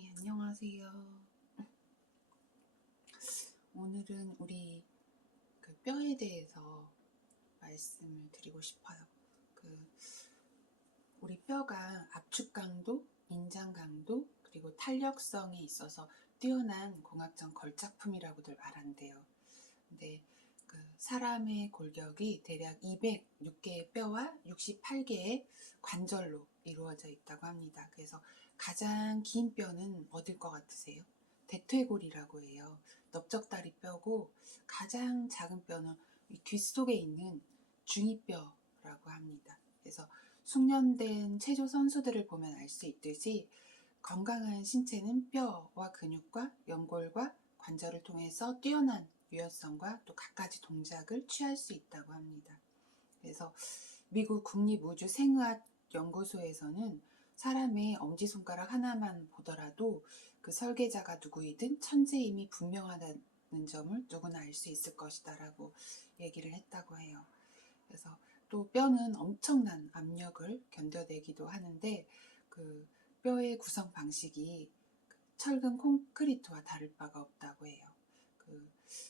네, 안녕하세요. 오늘은 우리 뼈에 대해서 말씀을 드리고 싶어요. 우리 뼈가 압축 강도, 인장 강도, 그리고 탄력성에 있어서 뛰어난 공학적 걸작품이라고들 말한대요. 근데 사람의 골격이 대략 206개의 뼈와 68개의 관절로 이루어져 있다고 합니다. 그래서 가장 긴 뼈는 어딜 것 같으세요? 대퇴골이라고 해요. 넓적다리 뼈고 가장 작은 뼈는 귀 속에 있는 중이뼈라고 합니다. 그래서 숙련된 체조 선수들을 보면 알 수 있듯이 건강한 신체는 뼈와 근육과 연골과 관절을 통해서 뛰어난 유연성과 또 갖가지 동작을 취할 수 있다고 합니다. 그래서 미국 국립우주생의학 연구소에서는 사람의 엄지손가락 하나만 보더라도 그 설계자가 누구이든 천재임이 분명하다는 점을 누구나 알 수 있을 것이다 라고 얘기를 했다고 해요. 그래서 또 뼈는 엄청난 압력을 견뎌내기도 하는데 뼈의 구성 방식이 철근 콘크리트와 다를 바가 없다고 해요.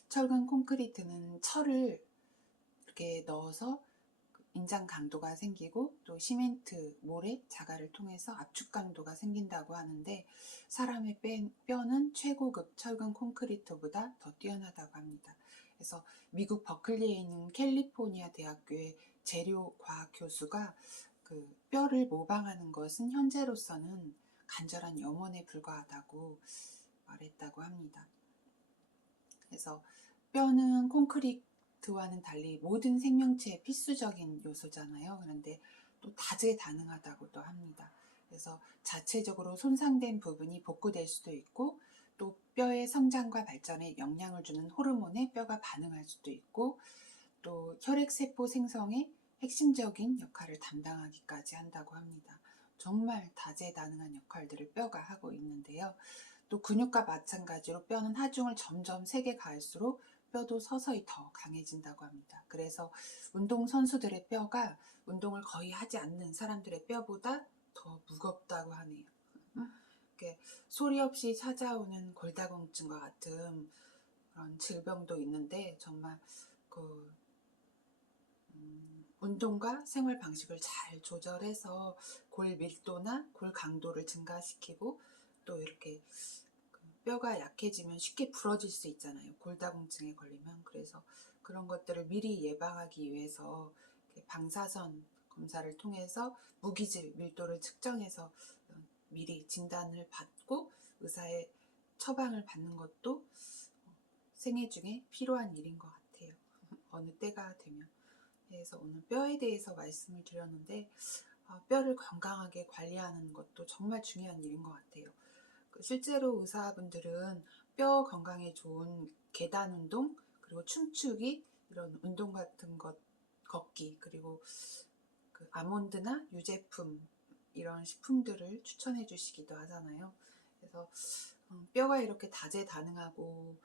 철근 콘크리트는 철을 이렇게 넣어서 인장 강도가 생기고 또 시멘트, 모래, 자갈을 통해서 압축 강도가 생긴다고 하는데 사람의 뼈는 최고급 철근 콘크리트보다 더 뛰어나다고 합니다. 그래서 미국 버클리에 있는 캘리포니아 대학교의 재료과학 교수가 뼈를 모방하는 것은 현재로서는 간절한 염원에 불과하다고 말했다고 합니다. 그래서 뼈는 콘크리트와는 달리 모든 생명체의 필수적인 요소잖아요. 그런데 또 다재다능하다고도 합니다. 그래서 자체적으로 손상된 부분이 복구될 수도 있고 또 뼈의 성장과 발전에 영향을 주는 호르몬에 뼈가 반응할 수도 있고 또 혈액세포 생성에 핵심적인 역할을 담당하기까지 한다고 합니다. 정말 다재다능한 역할들을 뼈가 하고 있는데요. 또 근육과 마찬가지로 뼈는 하중을 점점 세게 가할수록 뼈도 서서히 더 강해진다고 합니다. 그래서 운동선수들의 뼈가 운동을 거의 하지 않는 사람들의 뼈보다 더 무겁다고 하네요. 소리 없이 찾아오는 골다공증과 같은 그런 질병도 있는데 정말 운동과 생활 방식을 잘 조절해서 골 밀도나 골 강도를 증가시키고 또 이렇게 뼈가 약해지면 쉽게 부러질 수 있잖아요. 골다공증에 걸리면. 그래서 그런 것들을 미리 예방하기 위해서 방사선 검사를 통해서 무기질 밀도를 측정해서 미리 진단을 받고 의사의 처방을 받는 것도 생애 중에 필요한 일인 것 같아요. 어느 때가 되면. 그래서 오늘 뼈에 대해서 말씀을 드렸는데 뼈를 건강하게 관리하는 것도 정말 중요한 일인 것 같아요. 실제로 의사분들은 뼈 건강에 좋은 계단 운동, 그리고 춤추기, 이런 운동 같은 것, 걷기, 그리고 아몬드나 유제품, 이런 식품들을 추천해 주시기도 하잖아요. 그래서 뼈가 이렇게 다재다능하고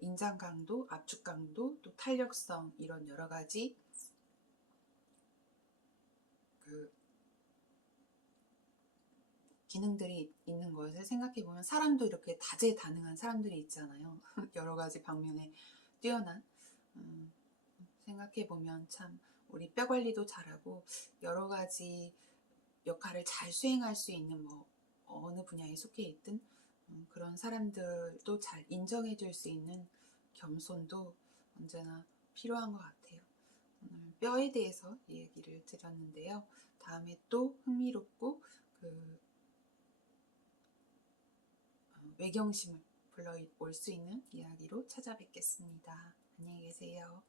인장 강도, 압축 강도, 또 탄력성, 이런 여러 가지 기능들이 있는 것을 생각해 보면 사람도 이렇게 다재다능한 사람들이 있잖아요. 여러 가지 방면에 뛰어난 생각해 보면 참 우리 뼈 관리도 잘하고 여러 가지 역할을 잘 수행할 수 있는 어느 분야에 속해 있든 그런 사람들도 잘 인정해 줄 수 있는 겸손도 언제나 필요한 것 같아요. 오늘 뼈에 대해서 얘기를 드렸는데요. 다음에 또 흥미롭고 외경심을 불러올 수 있는 이야기로 찾아뵙겠습니다. 안녕히 계세요.